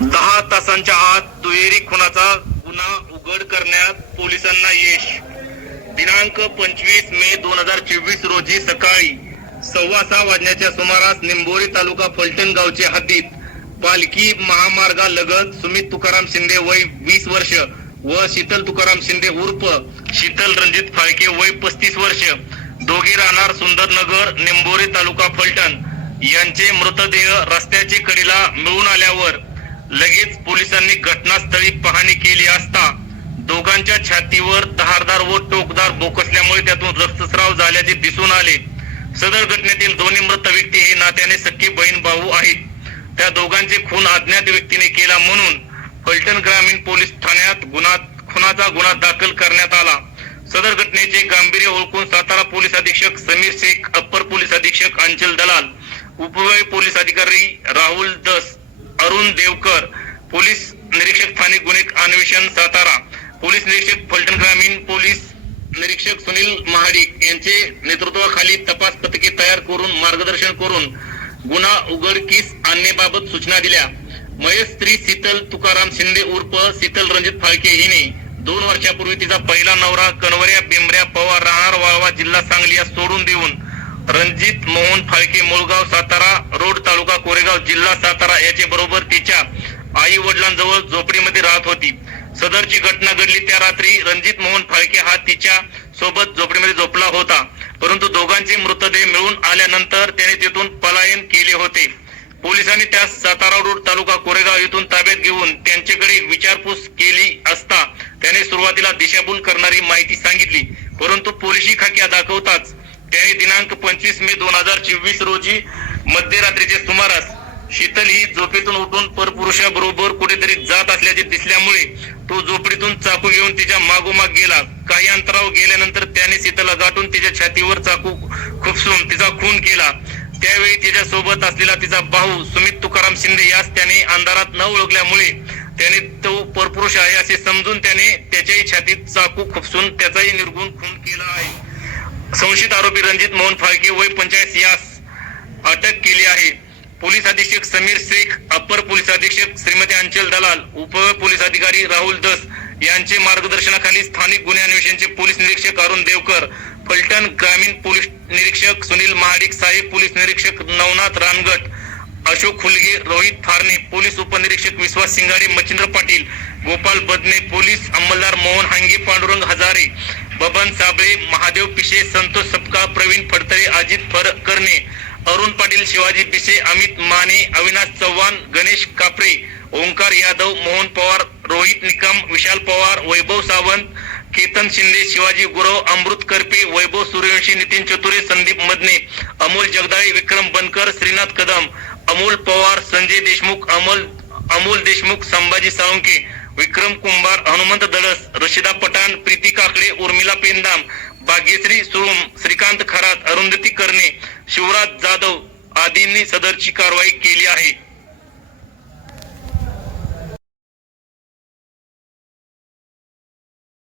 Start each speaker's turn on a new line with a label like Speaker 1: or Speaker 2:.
Speaker 1: दहा तासांच्या आत दुहेरी खुनाचा गुन्हा उघड करण्यात पोलिसांना यश. दिनांक पंचवीस मे दोन हजार चोवीस रोजी सकाळी सव्वा सहा वाजण्याच्या सुमारास निंबोरी तालुका फलटण गावचे हद्दीत पालखी महामार्गालगत सुमित तुकाराम शिंदे वय वीस वर्ष व शीतल तुकाराम शिंदे उर्फ शीतल रणजित फाळके वय पस्तीस वर्ष. दोघे राहणार सुंदरनगर निंबोरी तालुका फलटण. यांचे मृतदेह रस्त्याचे कडीला मिळून आल्यावर लगेच पोलिसांनी घटनास्थळी पाहणी केली असता दोघांच्या छातीवर धारदार व टोकदार बोकसल्यामुळे त्यातून रक्तस्राव झाल्याचे दिसून आले. सदर घटनेतील दोन्ही मृत व्यक्ती हे नात्याने सख्खी बहीण भाऊ आहेत. त्या दोघांचे खून अज्ञात व्यक्तीने केला म्हणून फलटण ग्रामीण पोलीस ठाण्यात गुन्हा खुनाचा गुन्हा दाखल करण्यात आला. सदर घटनेचे गांभीर्य ओळखून सातारा पोलीस अधीक्षक समीर शेख अप्पर पोलीस अधीक्षक अंचल दलाल उपवय पोलीस अधिकारी राहुल दस अरुण देवकर पोलीस निरीक्षक स्थानिक गुन्हे अन्वेषण सातारा पोलीस निरीक्षक फलटण ग्रामीण पोलीस निरीक्षक सुनील महाडिक यांचे नेतृत्वाखाली तपास पथके तयार करून मार्गदर्शन करून गुन्हा उघडकीस आणण्याबाबत सूचना दिल्या. महेश स्त्री शीतल तुकाराम शिंदे उर्फ शीतल रणजित फाळके हिने दोन वर्षापूर्वी तिचा पहिला नवरा कनवऱ्या बेंबऱ्या पवार राहणार वाळवा जिल्हा सांगली या सोडून देऊन रणजित मोहन फाळके मुळगाव सातारा रोड तालुका कोरेगाव जिल्हा सातारा याचे बरोबर तिच्या आई वडिलांजवळ झोपडीमध्ये राहत होती. सदरची घटना घडली त्या रात्री रणजित मोहन फाळके हा तिच्या सोबत झोपडीमध्ये झोपला होता. परंतु दोघांचे मृतदेह मिळून आल्यानंतर त्याने तिथून पलायन केले होते. पोलिसांनी त्यास सातारा रोड तालुका कोरेगाव येथून ताब्यात घेऊन त्यांच्याकडे विचारपूस केली असता त्याने सुरुवातीला दिशाभूल करणारी माहिती सांगितली. परंतु पोलिसी खाक्या दाखवताच. त्याने दिनांक पंचवीस मे दोन हजार चोवीस रोजी मध्यरात्रीच्या सुमारास शीतल ही झोपेतून उठून परपुरुषाबरोबर कुठेतरी जात असल्याचे दिसल्यामुळे तो झोपडीतून चाकू घेऊन तिच्या मागोमाग गेला. काही अंतरावर गेल्यानंतर त्याने शीतला गाठून तिच्या छातीवर चाकू खुपसून तिचा खून केला. त्यावेळी तिच्या सोबत असलेला तिचा भाऊ सुमित तुकाराम शिंदे यास त्याने अंधारात न ओळखल्यामुळे त्याने तो परपुरुष आहे असे समजून त्याने त्याच्याही छातीत चाकू खुपसून त्याचाही निर्गुण खून केला आहे. संशयित आरोपी रणजित मोहन फाळके वय पंचायत यास अटक केली आहे. पोलीस अधीक्षक समीर शेख अप्पर पोलीस अधीक्षक श्रीमती अंचल दलाल उप पोलीस अधिकारी राहुल दस यांचे मार्गदर्शनाखाली स्थानिक गुन्हे अन्वेषणचे पोलीस निरीक्षक अरुण देवकर फलटण ग्रामीण पोलीस निरीक्षक सुनील महाडिक साहेब पोलीस निरीक्षक नवनाथ रानगट अशोक खुलगे रोहित फारणे पोलीस उपनिरीक्षक विश्वास सिंगाडे मच्छिंद्र पाटील गोपाल बदने पोलीस अंमलदार मोहन हांगे पांडुरंग हजारे बबन साबळे महादेव पिशे संतोष सपका प्रवीण फडतरे अजित फर करणे अरुण पाटील शिवाजी पिसे अमित माने अविनाश चव्हाण गणेश कापरे ओंकार यादव मोहन पवार रोहित निकम विशाल पवार वैभव सावंत केतन शिंदे शिवाजी गुरव अमृत करपे वैभव सूर्यवंशी नितीन चतुरे संदीप मदने अमोल जगदाळे विक्रम बनकर श्रीनाथ कदम अमोल पवार संजय देशमुख अमोल अमोल देशमुख संभाजी साळुंके विक्रम कुंभार हनुमंत दडस रशिदा पठाण प्रीती काकडे उर्मिला पेंदाम भाग्यश्री सुळुम श्रीकांत खरात अरुंधती कर्णे शिवराज जाधव आदींनी सदरची कारवाई केली आहे.